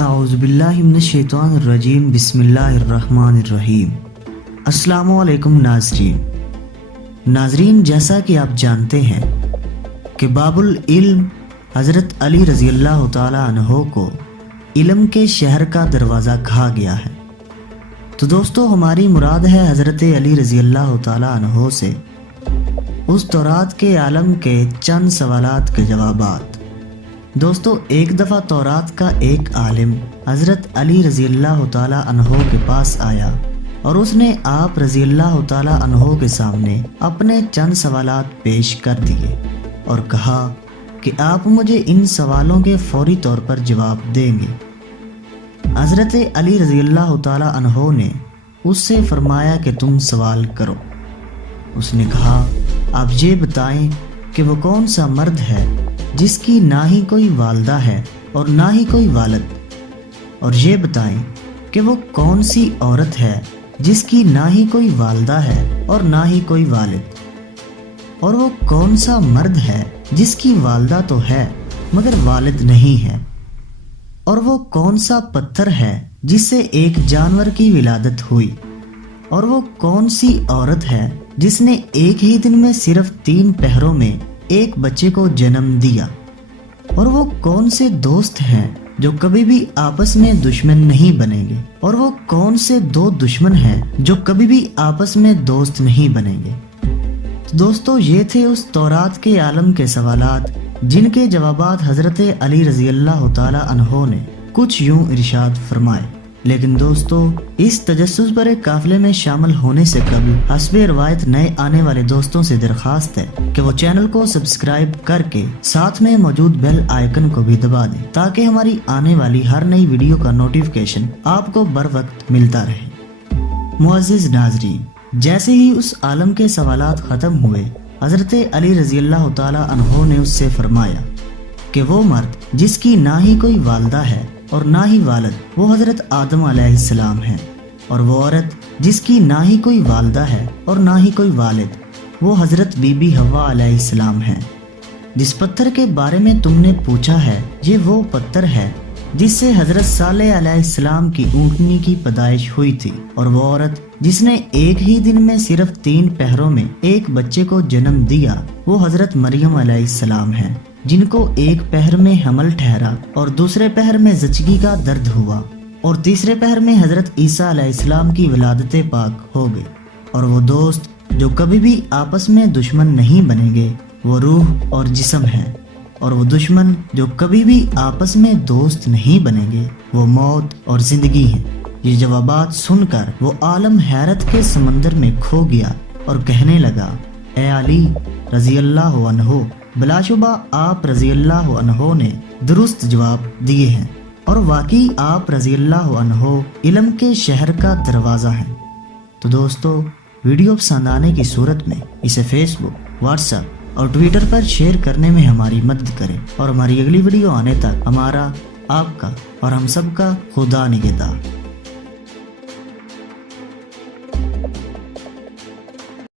اعوذ باللہ من الشیطان الرجیم بسم اللہ الرحمن الرحیم۔ السلام علیکم ناظرین، جیسا کہ آپ جانتے ہیں کہ باب العلم حضرت علی رضی اللہ تعالی عنہ کو علم کے شہر کا دروازہ کہا گیا ہے۔ تو دوستو، ہماری مراد ہے حضرت علی رضی اللہ تعالی عنہ سے اس تورات کے عالم کے چند سوالات کے جوابات۔ دوستو، ایک دفعہ تورات کا ایک عالم حضرت علی رضی اللہ تعالی عنہ کے پاس آیا اور اس نے آپ رضی اللہ تعالی عنہ کے سامنے اپنے چند سوالات پیش کر دیے اور کہا کہ آپ مجھے ان سوالوں کے فوری طور پر جواب دیں گے۔ حضرت علی رضی اللہ تعالی عنہ نے اس سے فرمایا کہ تم سوال کرو۔ اس نے کہا، آپ یہ بتائیں کہ وہ کون سا مرد ہے جس کی نہ ہی کوئی والدہ ہے اور نہ ہی کوئی والد، اور یہ بتائیں کہ وہ کون سی عورت ہے جس کی نہ ہی کوئی والدہ ہے اور نہ ہی کوئی والد، اور وہ کون سا مرد ہے جس کی والدہ تو ہے مگر والد نہیں ہے، اور وہ کون سا پتھر ہے جس سے ایک جانور کی ولادت ہوئی، اور وہ کون سی عورت ہے جس نے ایک ہی دن میں صرف 3 پہروں میں ایک بچے کو جنم دیا، اور وہ کون سے دوست ہیں جو کبھی بھی آپس میں دشمن نہیں بنیں گے، اور وہ کون سے 2 دشمن ہیں جو کبھی بھی آپس میں دوست نہیں بنیں گے۔ دوستو، یہ تھے اس تورات کے عالم کے سوالات جن کے جوابات حضرت علی رضی اللہ تعالی عنہ نے کچھ یوں ارشاد فرمائے۔ لیکن دوستو، اس تجسس پر ایک قافلے میں شامل ہونے سے قبل حسب روایت نئے آنے والے دوستوں سے درخواست ہے کہ وہ چینل کو سبسکرائب کر کے ساتھ میں موجود بیل آئیکن کو بھی دبا دیں تاکہ ہماری آنے والی ہر نئی ویڈیو کا نوٹیفیکیشن آپ کو بر وقت ملتا رہے۔ معزز ناظرین، جیسے ہی اس عالم کے سوالات ختم ہوئے، حضرت علی رضی اللہ تعالی عنہ نے اس سے فرمایا کہ وہ مرد جس کی نہ ہی کوئی والدہ ہے اور نہ ہی والد، وہ حضرت آدم علیہ السلام ہیں، اور وہ عورت جس کی نہ ہی کوئی والدہ ہے اور نہ ہی کوئی والد، وہ حضرت بی بی حوا علیہ السلام ہیں۔ جس پتھر کے بارے میں تم نے پوچھا ہے، یہ وہ پتھر ہے جس سے حضرت صالح علیہ السلام کی اونٹنی کی پیدائش ہوئی تھی، اور وہ عورت جس نے ایک ہی دن میں صرف 3 پہروں میں ایک بچے کو جنم دیا، وہ حضرت مریم علیہ السلام ہیں، جن کو ایک پہر میں حمل ٹھہرا اور دوسرے پہر میں زچگی کا درد ہوا، اور تیسرے پہر میں حضرت عیسیٰ علیہ السلام کی ولادت پاک ہو گئی۔ اور وہ دوست جو کبھی بھی آپس میں دشمن نہیں بنیں گے، وہ روح اور جسم ہیں، اور وہ دشمن جو کبھی بھی آپس میں دوست نہیں بنیں گے، وہ موت اور زندگی ہیں۔ یہ جوابات سن کر وہ عالم حیرت کے سمندر میں کھو گیا اور کہنے لگا، اے علی رضی اللہ عنہ، بلا شبہ آپ رضی اللہ عنہ نے درست جواب دیے ہیں، اور واقعی آپ رضی اللہ عنہ علم کے شہر کا دروازہ ہیں۔ تو دوستو، ویڈیو پسند آنے کی صورت میں اسے فیس بک، واٹس ایپ اور ٹویٹر پر شیئر کرنے میں ہماری مدد کریں، اور ہماری اگلی ویڈیو آنے تک ہمارا، آپ کا اور ہم سب کا خدا نگہدار۔